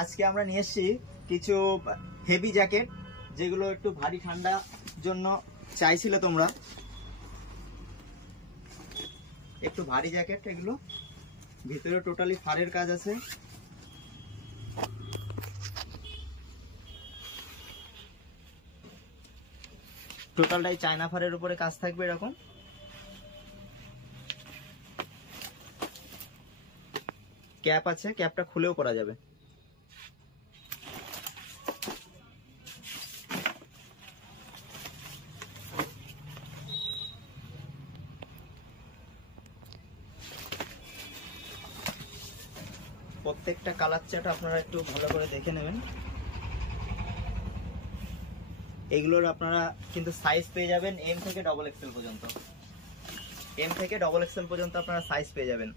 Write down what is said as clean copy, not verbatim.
আজকে আমরা নিয়ে এসেছি কিছু হেভি জ্যাকেট, যেগুলো একটু ভারী ঠান্ডা জন্য চাইছিলে তোমরা। একটু ভারী জ্যাকেট, এগুলো ভিতরে টোটালি ফারের কাজ আছে। টোটালটাই চায়না ফারের উপরে কাজ থাকবে। এরকম ক্যাপ আছে, ক্যাপটা খুলেও পরা যাবে। প্রত্যেকটা কালার চার্ট আপনারা একটু ভালো করে দেখে নেবেন। এগুলোর আপনারা কিন্তু সাইজ পেয়ে যাবেন এম থেকে ডবল এক্সেল পর্যন্ত। এম থেকে ডবল এক্সেল পর্যন্ত আপনারা সাইজ পেয়ে যাবেন।